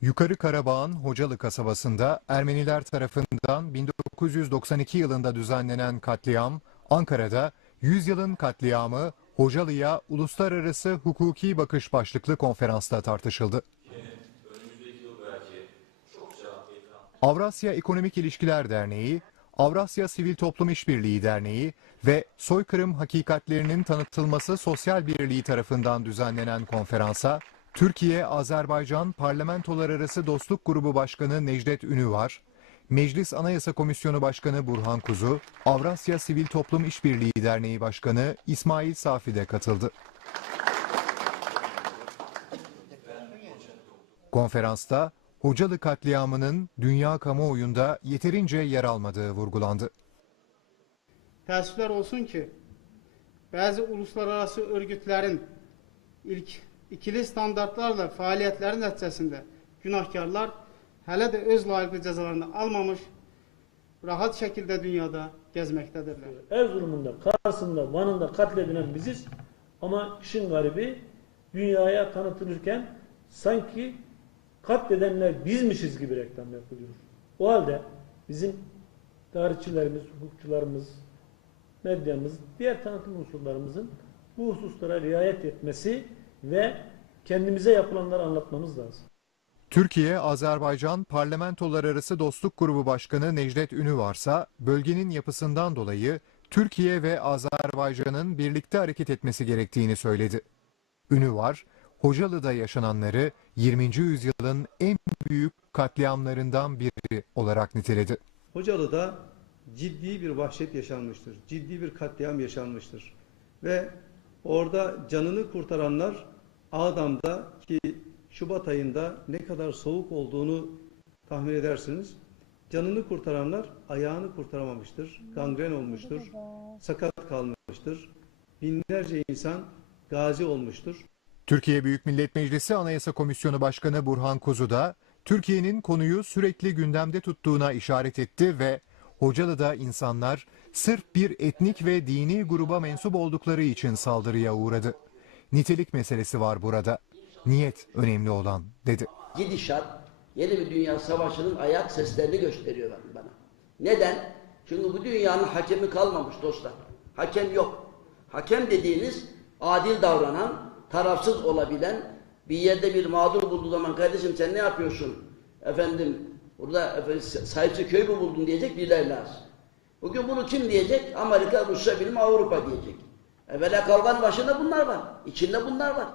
Yukarı Karabağ'ın Hocalı kasabasında Ermeniler tarafından 1992 yılında düzenlenen katliam, Ankara'da 100 yılın katliamı Hocalı'ya uluslararası hukuki bakış başlıklı konferansta tartışıldı. Avrasya Ekonomik İlişkiler Derneği, Avrasya Sivil Toplum İşbirliği Derneği ve Soykırım Hakikatlerinin Tanıtılması Sosyal Birliği tarafından düzenlenen konferansa Türkiye-Azerbaycan Parlamentolar Arası Dostluk Grubu Başkanı Necdet Ünüvar, Meclis Anayasa Komisyonu Başkanı Burhan Kuzu, Avrasya Sivil Toplum İşbirliği Derneği Başkanı İsmail Safi de katıldı. Konferansta Hocalı katliamının dünya kamuoyunda yeterince yer almadığı vurgulandı. Təəssüflər olsun ki, bəzi uluslararası örgütlərin ilk ikili standartlarla fəaliyyətləri nəticəsində günahkarlar hələ də öz layiqli cəzalarını almamış, rahat şəkildə dünyada gəzməkdədirlər. Erzurum'un Kars'ında, Van'ın da katledilen biziz. Ama işin garibi dünyaya tanıtılırken sanki katledenler bizmişiz gibi reklam yapılıyor. O halde bizim tarihçilerimiz, hukukçularımız, medyamız, diğer tanıtım unsurlarımızın bu hususlara riayet etmesi ve kendimize yapılanları anlatmamız lazım. Türkiye-Azerbaycan Parlamentolar Arası Dostluk Grubu Başkanı Necdet Ünüvarsa bölgenin yapısından dolayı Türkiye ve Azerbaycan'ın birlikte hareket etmesi gerektiğini söyledi. Ünüvar, Hocalı'da yaşananları 20. yüzyılın en büyük katliamlarından biri olarak niteledi. Hocalı'da ciddi bir vahşet yaşanmıştır. Ciddi bir katliam yaşanmıştır. Ve orada canını kurtaranlar Ağdam'da ki Şubat ayında ne kadar soğuk olduğunu tahmin edersiniz. Canını kurtaranlar ayağını kurtaramamıştır. Gangren olmuştur. Sakat kalmıştır. Binlerce insan gazi olmuştur. Türkiye Büyük Millet Meclisi Anayasa Komisyonu Başkanı Burhan Kuzu da Türkiye'nin konuyu sürekli gündemde tuttuğuna işaret etti ve Hocalı'da insanlar sırf bir etnik ve dini gruba mensup oldukları için saldırıya uğradı. Nitelik meselesi var burada. Niyet önemli olan dedi. gidişat yeni bir dünya savaşının ayak seslerini gösteriyor bana. Neden? Çünkü bu dünyanın hakemi kalmamış dostlar. Hakem yok. Hakem dediğiniz adil davranan, tarafsız olabilen, bir yerde bir mağdur bulduğu zaman kardeşim sen ne yapıyorsun? Efendim burada efendim, sahipsiz köy mü buldun diyecek birileri lazım. Bugün bunu kim diyecek? Amerika, Rusya, bilmem Avrupa diyecek. Evvela kavganın başında bunlar var. İçinde bunlar var.